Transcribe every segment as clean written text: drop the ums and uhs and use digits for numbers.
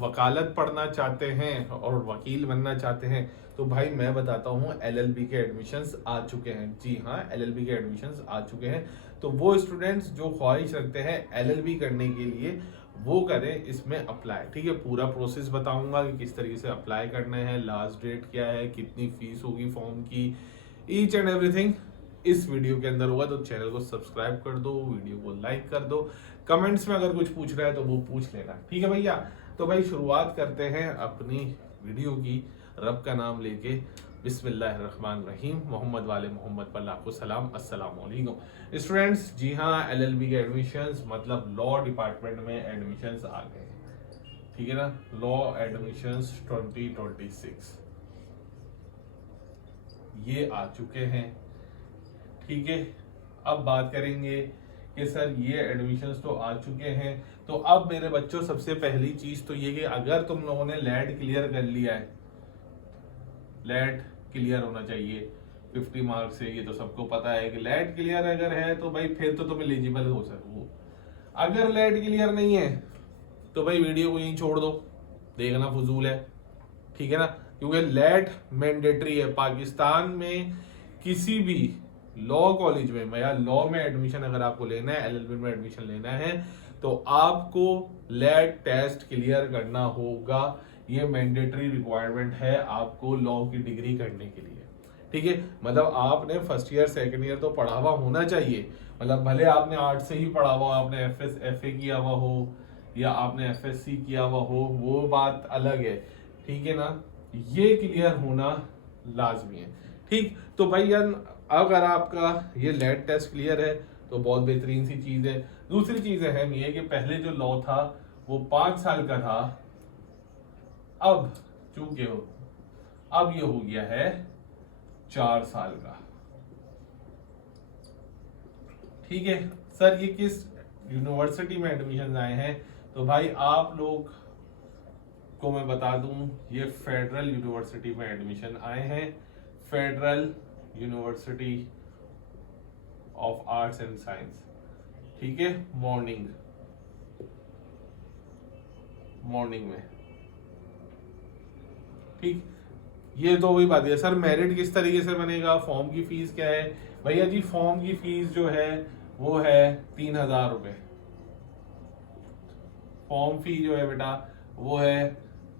वकालत पढ़ना चाहते हैं और वकील बनना चाहते हैं तो भाई मैं बताता हूँ एलएलबी के एडमिशन्स आ चुके हैं। जी हाँ, एलएलबी के एडमिशन्स आ चुके हैं। तो वो स्टूडेंट्स जो ख्वाहिश रखते हैं एलएलबी करने के लिए वो करें इसमें अप्लाई। ठीक है, पूरा प्रोसेस बताऊंगा कि किस तरीके से अप्लाई करना है, लास्ट डेट क्या है, कितनी फीस होगी फॉर्म की, ईच एंड एवरीथिंग इस वीडियो के अंदर होगा। तो चैनल को सब्सक्राइब कर दो, वीडियो को लाइक कर दो, कमेंट्स में अगर कुछ पूछ रहा है तो वो पूछ लेना। ठीक है भैया, तो भाई शुरुआत करते हैं अपनी वीडियो की रब का नाम लेके। बिस्मिल्लाहिर्रहमानिर्रहीम, मोहम्मद वाले मोहम्मद पर लाखों सलाम, अस्सलाम वालेकुम स्टूडेंट्स। जी हाँ, एलएलबी के एडमिशन्स मतलब लॉ डिपार्टमेंट में एडमिशन्स आ गए हैं। ठीक है ना, लॉ एडमिशन्स 2026 ये आ चुके हैं। ठीक है, अब बात करेंगे कि सर ये एडमिशन्स तो आ चुके हैं, तो अब मेरे बच्चों सबसे पहली चीज तो ये कि अगर तुम लोगों ने लैट क्लियर कर लिया है, लैट क्लियर होना चाहिए 50 मार्क्स से, ये तो सबको पता है कि लैट क्लियर अगर है तो भाई फिर तो तुम एलिजिबल हो सको। अगर लैट क्लियर नहीं है तो भाई वीडियो को यहीं छोड़ दो, देखना फजूल है। ठीक है ना, क्योंकि लैट मैंडेटरी है पाकिस्तान में। किसी भी लॉ कॉलेज में या लॉ में एडमिशन अगर आपको लेना है, एलएलबी में एडमिशन लेना है तो आपको लैट टेस्ट क्लियर करना होगा। ये मैंडेटरी रिक्वायरमेंट है आपको लॉ की डिग्री करने के लिए। ठीक है, मतलब आपने फर्स्ट ईयर सेकंड ईयर तो पढ़ा हुआ होना चाहिए। मतलब भले आपने आर्ट से ही पढ़ा हुआ, आपने एफ ए किया हुआ हो या आपने एफएससी किया हुआ हो, वो बात अलग है। ठीक है ना, ये क्लियर होना लाजमी है। ठीक, तो भाई यार अगर आपका ये लेट टेस्ट क्लियर है तो बहुत बेहतरीन सी चीज है। दूसरी चीज अहम ये कि पहले जो लॉ था वो 5 साल का था, अब चूंकि अब ये हो गया है 4 साल का। ठीक है सर, ये किस यूनिवर्सिटी में एडमिशन आए हैं, तो भाई आप लोग को मैं बता दूं ये फेडरल यूनिवर्सिटी में एडमिशन आए हैं। Federal university of arts and science. ठीक है, मॉर्निंग मॉर्निंग में। ठीक, ये तो वही बात है। सर मेरिट किस तरीके से बनेगा, फॉर्म की फीस क्या है? भैया जी फॉर्म की फीस जो है वो है 3000 रुपये। फॉर्म फी जो है बेटा वो है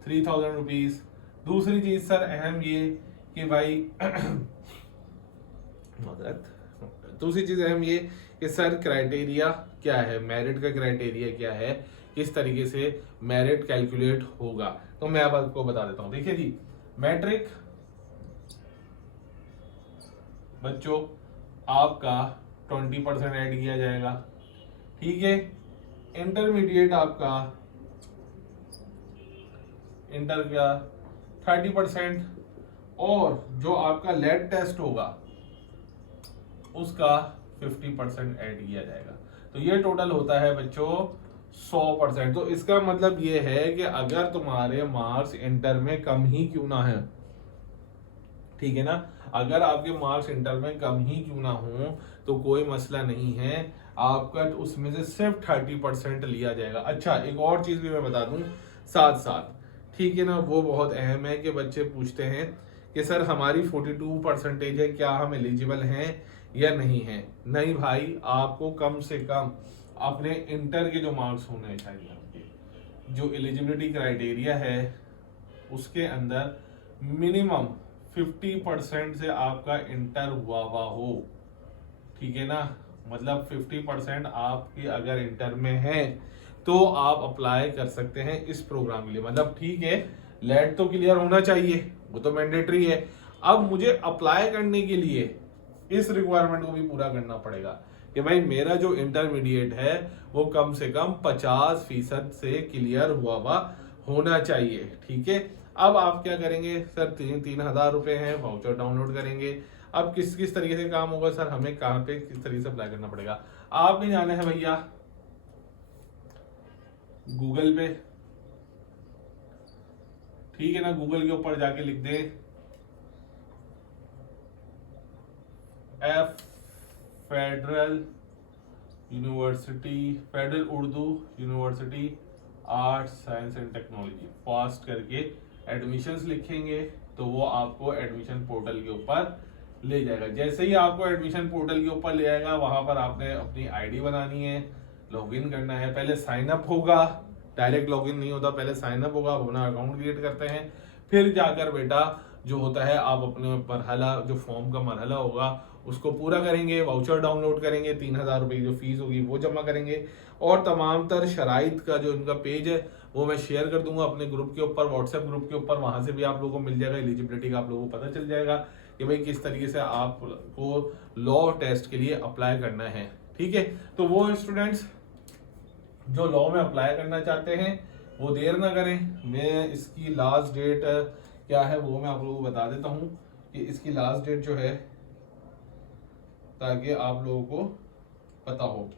3000 रुपीज। दूसरी चीज सर अहम ये कि भाई मदद दूसरी चीज अहम ये कि सर क्राइटेरिया क्या है, मेरिट का क्राइटेरिया क्या है, किस तरीके से मेरिट कैलकुलेट होगा, तो मैं अब आपको बता देता हूं। देखिए जी, मैट्रिक बच्चों आपका 20% ऐड किया जाएगा। ठीक है, इंटरमीडिएट आपका इंटर का 30%, और जो आपका लेट टेस्ट होगा उसका 50% ऐड किया जाएगा। तो ये टोटल होता है बच्चों 100%। तो इसका मतलब ये है कि अगर तुम्हारे मार्क्स इंटर में कम ही क्यों ना है, ठीक है ना, अगर आपके मार्क्स इंटर में कम ही क्यों ना हो तो कोई मसला नहीं है, आपका उसमें से सिर्फ 30% लिया जाएगा। अच्छा, एक और चीज भी मैं बता दूं साथ साथ, ठीक है ना, वो बहुत अहम है कि बच्चे पूछते हैं कि सर हमारी 42% है, क्या हम एलिजिबल हैं या नहीं है? नहीं भाई, आपको कम से कम अपने इंटर के जो मार्क्स होने चाहिए, आपके जो एलिजिबिलिटी क्राइटेरिया है उसके अंदर मिनिमम 50% से आपका इंटर हुआ हो। ठीक है ना, मतलब 50% आपके अगर इंटर में है तो आप अप्लाई कर सकते हैं इस प्रोग्राम के लिए। मतलब ठीक है, लेट तो क्लियर होना चाहिए, वो तो मैंडेटरी है। अब मुझे अप्लाई करने के लिए इस रिक्वायरमेंट को भी पूरा करना पड़ेगा कि भाई मेरा जो इंटरमीडिएट है वो कम से कम 50% से क्लियर हुआ होना चाहिए। ठीक है, अब आप क्या करेंगे सर, 3000 रुपए हैं, वाउचर डाउनलोड करेंगे। अब किस किस तरीके से काम होगा सर, हमें कहाँ पे किस तरीके से अप्लाई करना पड़ेगा? आपने जाना है भैया गूगल पे। ठीक है ना, गूगल के ऊपर जाके लिख दे F federal university, federal Urdu university arts science and technology fast करके एडमिशन्स लिखेंगे तो वो आपको एडमिशन पोर्टल के ऊपर ले जाएगा। जैसे ही आपको एडमिशन पोर्टल के ऊपर ले जाएगा, वहां पर आपने अपनी आईडी बनानी है, लॉगिन करना है। पहले साइन अप होगा, डायरेक्ट लॉगिन नहीं होता, पहले साइन अप होगा, अपना अकाउंट क्रिएट करते हैं, फिर जाकर बेटा जो होता है आप अपने मरहला जो फॉर्म का मरहला होगा उसको पूरा करेंगे, वाउचर डाउनलोड करेंगे, 3,000 रुपये की जो फीस होगी वो जमा करेंगे, और तमाम तर शराइत का जो इनका पेज है वो मैं शेयर कर दूंगा अपने ग्रुप के ऊपर, व्हाट्सएप ग्रुप के ऊपर। वहां से भी आप लोगों को मिल जाएगा, एलिजिबिलिटी का आप लोगों को पता चल जाएगा कि भाई किस तरीके से आपको लॉ टेस्ट के लिए अप्लाई करना है। ठीक है, तो वो स्टूडेंट्स जो लॉ में अप्लाई करना चाहते हैं वो देर ना करें। मैं इसकी लास्ट डेट क्या है वो मैं आप लोगों को बता देता हूँ कि इसकी लास्ट डेट जो है, ताकि आप लोगों को पता हो।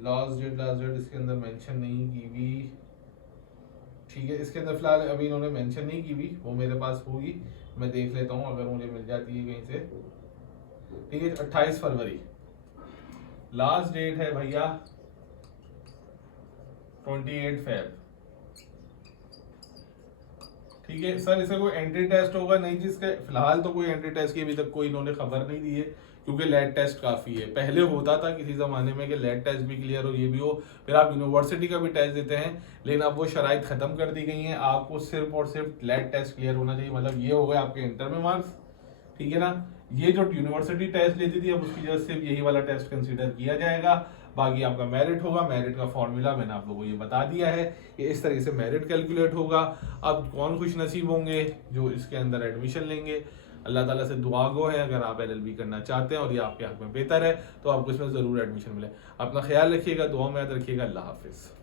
लास्ट डेट इसके अंदर मेंशन नहीं की हुई, ठीक है, इसके अंदर फिलहाल अभी इन्होंने मेंशन नहीं की हुई, वो मेरे पास होगी, मैं देख लेता हूँ अगर मुझे मिल जाती है कहीं से। ठीक है, 28 फरवरी लास्ट डेट है भैया, 28 फेब। ठीक है सर, इसका कोई एंट्री टेस्ट होगा नहीं जी? इसका फिलहाल तो कोई एंट्री टेस्ट की अभी तक कोई इन्होंने खबर नहीं दी है, क्योंकि लेट टेस्ट काफी है। पहले होता था किसी जमाने में कि लेट टेस्ट भी क्लियर हो, ये भी हो, फिर आप यूनिवर्सिटी का भी टेस्ट देते हैं, लेकिन अब वो शराइत खत्म कर दी गई हैं। आपको सिर्फ और सिर्फ लेट टेस्ट क्लियर होना चाहिए, मतलब ये हो गए आपके इंटर में मार्क्स। ठीक है ना, ये जो यूनिवर्सिटी टेस्ट लेती थी अब उसकी जगह सिर्फ यही वाला टेस्ट कंसीडर किया जाएगा। बाकी आपका मेरिट होगा, मेरिट का फॉर्मूला मैंने आप लोगों को ये बता दिया है कि इस तरीके से मेरिट कैलकुलेट होगा। अब कौन खुश नसीब होंगे जो इसके अंदर एडमिशन लेंगे? अल्लाह ताला से दुआ गो है, अगर आप LLB करना चाहते हैं और ये आपके हक में बेहतर है तो आपको इसमें ज़रूर एडमिशन मिले। अपना ख्याल रखिएगा, दुआ में याद रखिएगा। अल्लाह हाफिज़।